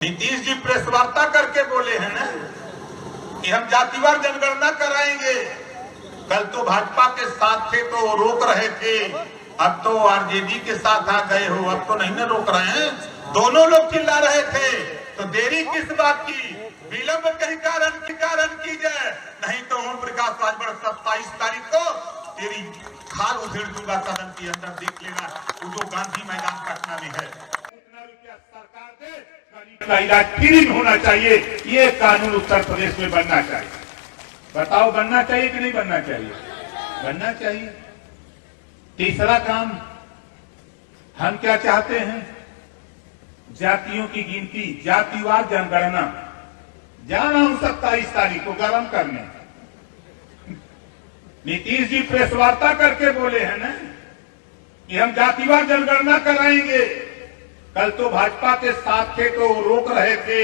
Nitish ji press वार्ता करके बोले हैं ना कि हम जातिवार जनगणना कराएंगे। कल तो भाजपा के साथ थे तो रोक रहे थे, अब तो आरजेडी के साथ आ गए हो, अब तो नहीं ना रोक रहे हैं। दोनों लोग चिल्ला रहे थे तो देरी किस बात की, विलंब कहीं कारण की जाए, नहीं तो ओम प्रकाश राजभर 27 तारीख को तेरी खाल उधेड़ दूंगा सदन के अंदर, देख लेना वो जो गांधी मैदान पटना में है। सरकार का इलाज फ्री होना चाहिए, ये कानून उत्तर प्रदेश में बनना चाहिए। बताओ बनना चाहिए कि नहीं बनना चाहिए? बनना चाहिए। तीसरा काम हम क्या चाहते हैं, जातियों की गिनती, जातिवार जनगणना। जा रहा हूं 27 तारीख को गरम करने। नीतीश जी प्रेस वार्ता करके बोले हैं ना कि हम जातिवार जनगणना कराएंगे। कल तो भाजपा के साथ थे तो रोक रहे थे,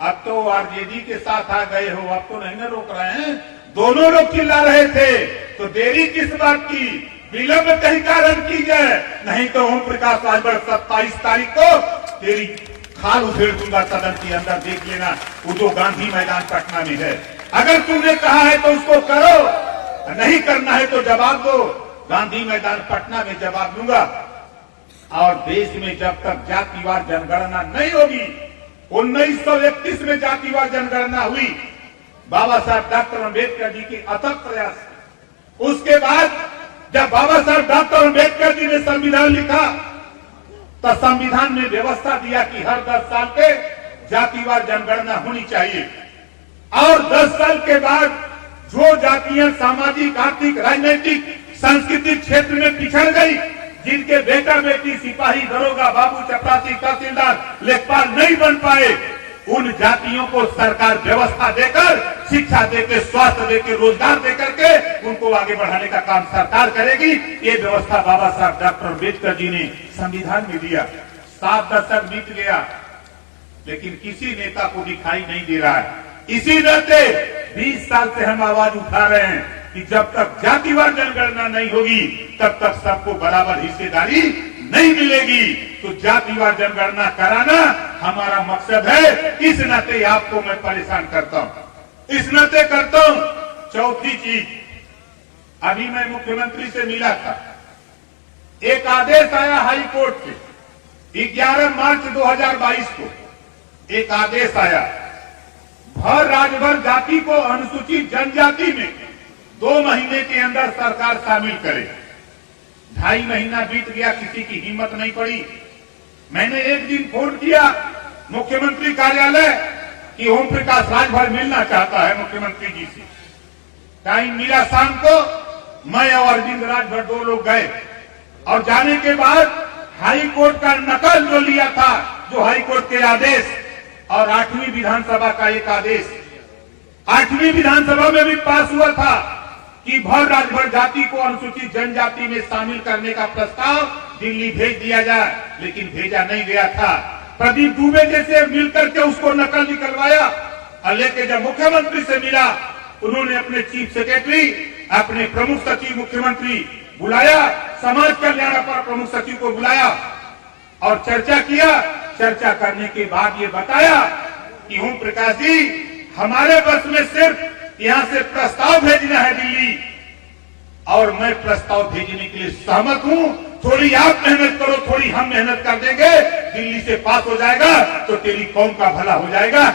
अब तो आरजेडी के साथ आ गए हो, अब तो नहीं ना रोक रहे हैं। दोनों लोग चिल्ला रहे थे तो देरी किस बात की, विलंब कहीं कारण की जाए, नहीं तो ओम प्रकाश राजभर 27 तारीख को तेरी खाल उधेड़ दूंगा सदन के अंदर, देख लेना वो जो गांधी मैदान पटना में है। अगर तुमने कहा है तो उसको करो, नहीं करना है तो जवाब दो। गांधी मैदान पटना में जवाब दूंगा। और देश में जब तक जातिवार जनगणना नहीं होगी, 1931 में जातिवार जनगणना हुई, बाबा साहब डॉक्टर अम्बेडकर जी के अथक प्रयास। उसके बाद जब बाबा साहब डॉक्टर अम्बेडकर जी ने संविधान लिखा तो संविधान में व्यवस्था दिया कि हर 10 साल पे जातिवार जनगणना होनी चाहिए। और 10 साल के बाद जो जातियां सामाजिक, आर्थिक, राजनीतिक, सांस्कृतिक क्षेत्र में पिछड़ गई, जिनके बेटा बेटी सिपाही, दरोगा, बाबू, चपरासी, तहसीलदार, लेखपाल नहीं बन पाए, उन जातियों को सरकार व्यवस्था देकर, शिक्षा देकर, स्वास्थ्य देकर, रोजगार देकर के उनको आगे बढ़ाने का काम सरकार करेगी। ये व्यवस्था बाबा साहब डॉक्टर अम्बेडकर जी ने संविधान में दिया। 7 दशक बीत गया लेकिन किसी नेता को दिखाई नहीं दे रहा है। इसी नाते 20 साल से हम आवाज उठा रहे हैं कि जब तक जातिवार जनगणना नहीं होगी तब तक सबको बराबर हिस्सेदारी नहीं मिलेगी। तो जातिवार जनगणना कराना हमारा मकसद है। इस नाते आपको मैं परेशान करता हूं, इस नाते करता हूं। चौथी चीज, अभी मैं मुख्यमंत्री से मिला था, एक आदेश आया हाई कोर्ट से 11 मार्च 2022 को एक आदेश आया, भर राजभर जाति को अनुसूचित जनजाति में 2 महीने के अंदर सरकार शामिल करे। 2.5 महीना बीत गया, किसी की हिम्मत नहीं पड़ी। मैंने एक दिन फोन किया मुख्यमंत्री कार्यालय कि ओम प्रकाश राजभर मिलना चाहता है मुख्यमंत्री जी से। टाइम मिला शाम को, मैं और अरविंद राजभर 2 लोग गए और जाने के बाद हाई कोर्ट का नकल जो लिया था, जो हाई कोर्ट के आदेश और 8वीं विधानसभा का एक आदेश, 8वीं विधानसभा में भी पास हुआ था कि भर राजभर जाति को अनुसूचित जनजाति में शामिल करने का प्रस्ताव दिल्ली भेज दिया जाए, लेकिन भेजा नहीं गया था। प्रदीप दुबे जैसे मिलकर के उसको नकल निकलवाया और लेके जब मुख्यमंत्री से मिला, उन्होंने अपने चीफ सेक्रेटरी, अपने प्रमुख सचिव मुख्यमंत्री बुलाया, समाज कल्याण पर प्रमुख सचिव को बुलाया और चर्चा किया। चर्चा करने के बाद ये बताया कि ओम प्रकाश जी, हमारे बस में सिर्फ यहां से प्रस्ताव भेजना है दिल्ली, और मैं प्रस्ताव भेजने के लिए सहमत हूं। थोड़ी आप मेहनत करो, थोड़ी हम मेहनत कर देंगे, दिल्ली से पास हो जाएगा तो तेरी कौम का भला हो जाएगा।